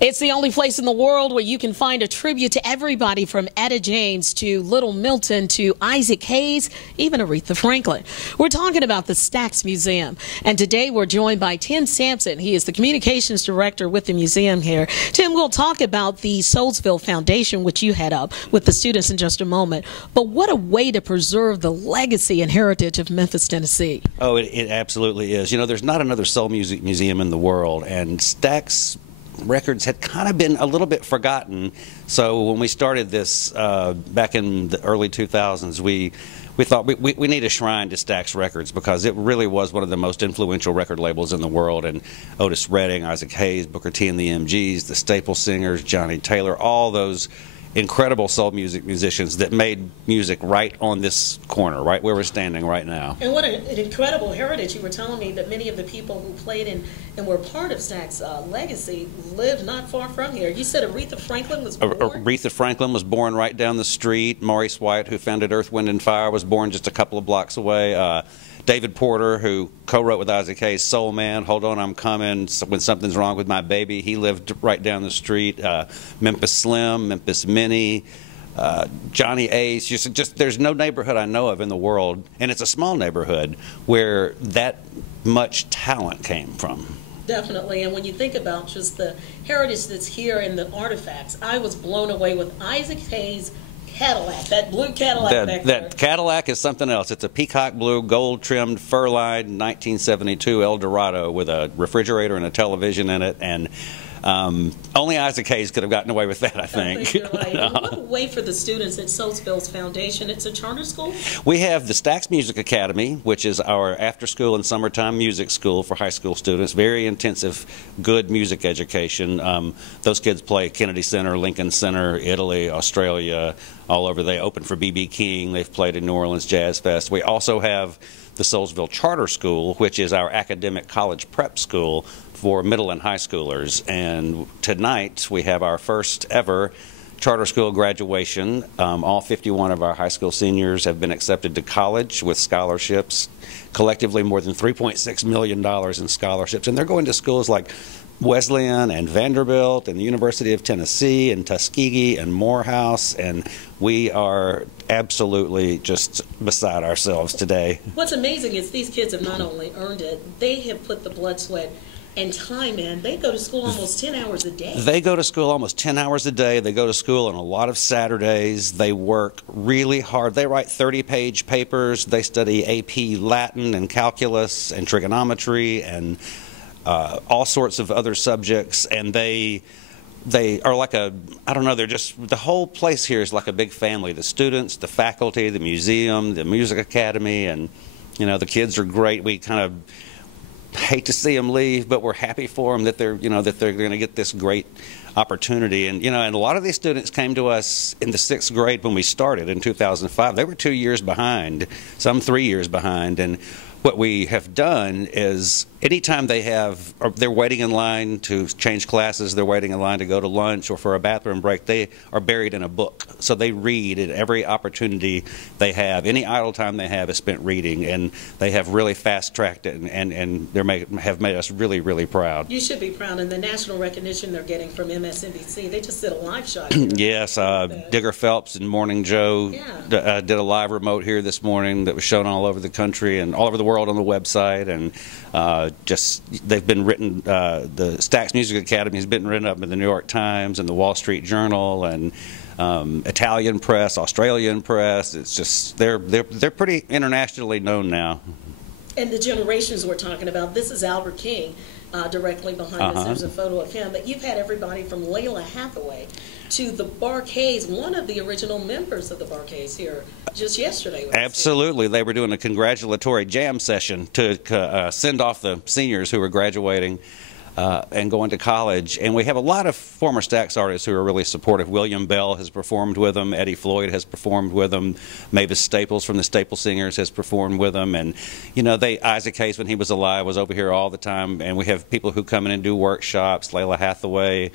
It's the only place in the world where you can find a tribute to everybody from Etta James to Little Milton to Isaac Hayes, even Aretha Franklin. We're talking about the Stax Museum, and today we're joined by Tim Sampson. He is the communications director with the museum here. Tim, we'll talk about the Soulsville Foundation, which you head up with the students in just a moment. But what a way to preserve the legacy and heritage of Memphis, Tennessee. Oh, it absolutely is. You know, there's not another soul music museum in the world, and Stax records had kind of been a little bit forgotten. So when we started this back in the early 2000s, we thought we need a shrine to Stax Records because it really was one of the most influential record labels in the world. And Otis Redding, Isaac Hayes, Booker T and the MGs, the Staple Singers, Johnny Taylor, all those incredible soul music musicians that made music right on this corner, right where we're standing right now. And what an incredible heritage. You were telling me that many of the people who played in and were part of Stax legacy live not far from here. You said Aretha Franklin was born? Aretha Franklin was born right down the street. Maurice White, who founded Earth, Wind and Fire, was born just a couple of blocks away. David Porter, who co-wrote with Isaac Hayes Soul Man, Hold On I'm Coming, When Something's Wrong with My Baby, he lived right down the street. Memphis Slim, Memphis Minnie, Johnny Ace, just there's no neighborhood I know of in the world, and it's a small neighborhood, where that much talent came from. Definitely, and when you think about just the heritage that's here and the artifacts, I was blown away with Isaac Hayes' Cadillac, that blue Cadillac back there. That Cadillac is something else. It's a peacock blue, gold-trimmed, fur-lined 1972 Eldorado with a refrigerator and a television in it, and only Isaac Hayes could have gotten away with that, I think. You're right. And what a way for the students at Soulsville's Foundation. It's a charter school? We have the Stax Music Academy, which is our after-school and summertime music school for high school students. Very intensive, good music education. Those kids play Kennedy Center, Lincoln Center, Italy, Australia, all over. They open for B.B. King. They've played in New Orleans Jazz Fest. We also have the Soulsville Charter School, which is our academic college prep school for middle and high schoolers. And tonight we have our first ever charter school graduation. All 51 of our high school seniors have been accepted to college with scholarships, collectively more than $3.6 million in scholarships. And they're going to schools like Wesleyan and Vanderbilt and the University of Tennessee and Tuskegee and Morehouse, and we are absolutely just beside ourselves today. What's amazing is these kids have not only earned it, they have put the blood, sweat, and time in. They go to school almost 10 hours a day. They go to school almost 10 hours a day. They go to school on a lot of Saturdays. They work really hard. They write 30-page papers. They study AP Latin and calculus and trigonometry and all sorts of other subjects, and they are like a, I don't know, they're just, the whole place here is like a big family. The students, the faculty, the museum, the music academy, and you know, the kids are great. We kind of hate to see them leave, but we're happy for them that they're, you know, that they're going to get this great opportunity. And you know, and a lot of these students came to us in the 6th grade when we started in 2005. They were 2 years behind, some 3 years behind, and what we have done is anytime they're waiting in line to change classes, they're waiting in line to go to lunch or for a bathroom break, they are buried in a book. So they read at every opportunity they have. Any idle time they have is spent reading, and they have really fast-tracked it, and they have made us really, really proud. You should be proud, and the national recognition they're getting from MSNBC. They just did a live shot here. Yes, Digger Phelps and Morning Joe did a live remote here this morning that was shown all over the country and all over the world on the website, and they've been written, the Stax Music Academy has been written up in the New York Times and the Wall Street Journal and Italian press, Australian press. It's just, they're pretty internationally known now. And the generations we're talking about, this is Albert King directly behind us. There's a photo of him, but you've had everybody from Layla Hathaway to the Barkays, one of the original members of the Barkays here just yesterday. Absolutely. They were doing a congratulatory jam session to send off the seniors who were graduating and going to college. And we have a lot of former Stax artists who are really supportive. William Bell has performed with them. Eddie Floyd has performed with them. Mavis Staples from the Staple Singers has performed with them. And, you know, Isaac Hayes, when he was alive, was over here all the time. And we have people who come in and do workshops, Layla Hathaway,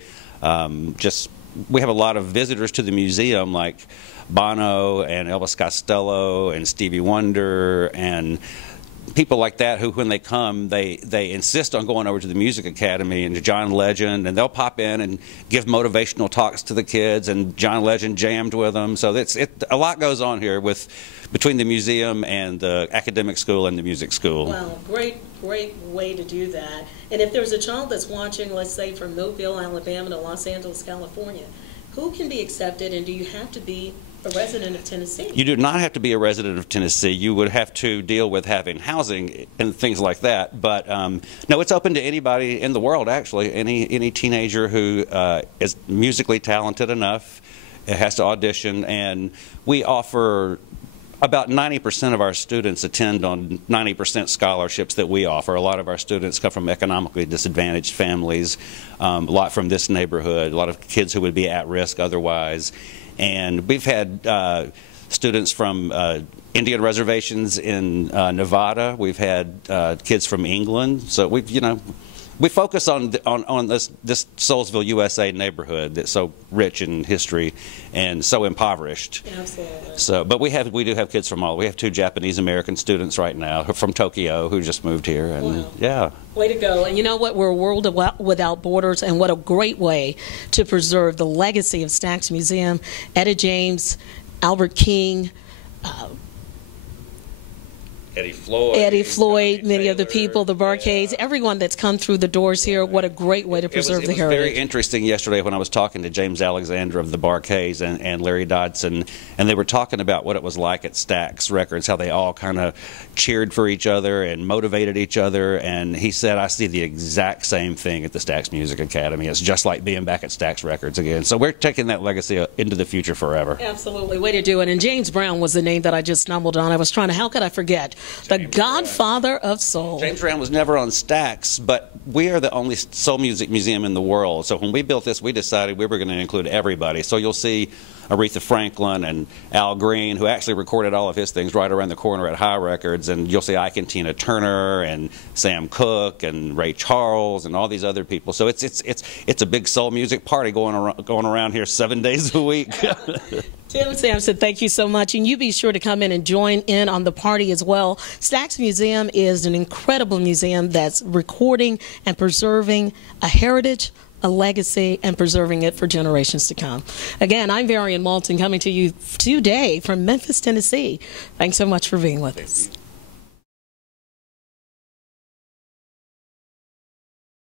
we have a lot of visitors to the museum like Bono and Elvis Costello and Stevie Wonder and people like that who, when they come, they insist on going over to the Music Academy and to John Legend, and they'll pop in and give motivational talks to the kids, and John Legend jammed with them. So a lot goes on here between the museum and the academic school and the music school. Wow, great way to do that. And if there's a child that's watching, let's say from Mobile, Alabama to Los Angeles, California, who can be accepted, and do you have to be a resident of Tennessee? You do not have to be a resident of Tennessee. You would have to deal with having housing and things like that. But no, it's open to anybody in the world, actually. Any teenager who is musically talented enough, it has to audition, and we offer about 90% of our students attend on 90% scholarships that we offer. A lot of our students come from economically disadvantaged families, a lot from this neighborhood, a lot of kids who would be at risk otherwise. And we've had students from Indian reservations in Nevada. We've had kids from England. So we focus on this Soulsville, USA neighborhood that's so rich in history and so impoverished. Absolutely. But we do have kids from all. We have 2 Japanese American students right now from Tokyo who just moved here, and wow. Yeah. Way to go. And you know what? We're a world without borders, and what a great way to preserve the legacy of Stax Museum. Etta James, Albert King, Eddie Floyd, many of the people, the Barcades, everyone that's come through the doors here. What a great way to preserve the heritage. It was very interesting yesterday when I was talking to James Alexander of the Barcades and Larry Dodson, and they were talking about what it was like at Stax Records, how they all kind of cheered for each other and motivated each other. And he said, I see the exact same thing at the Stax Music Academy. It's just like being back at Stax Records again. So we're taking that legacy into the future forever. Absolutely. Way to do it. And James Brown was the name that I just stumbled on. I was trying to, how could I forget? The godfather of soul. James Brown was never on Stax, but we are the only soul music museum in the world. So when we built this, we decided we were going to include everybody. So you'll see Aretha Franklin and Al Green, who actually recorded all of his things right around the corner at High Records, and you'll see Ike and Tina Turner and Sam Cooke and Ray Charles and all these other people. So it's a big soul music party going around here 7 days a week. Tim Sampson, thank you so much. And you be sure to come in and join in on the party as well. Stax Museum is an incredible museum that's recording and preserving a heritage, a legacy, and preserving it for generations to come. Again, I'm Varion Walton coming to you today from Memphis, Tennessee. Thanks so much for being with us.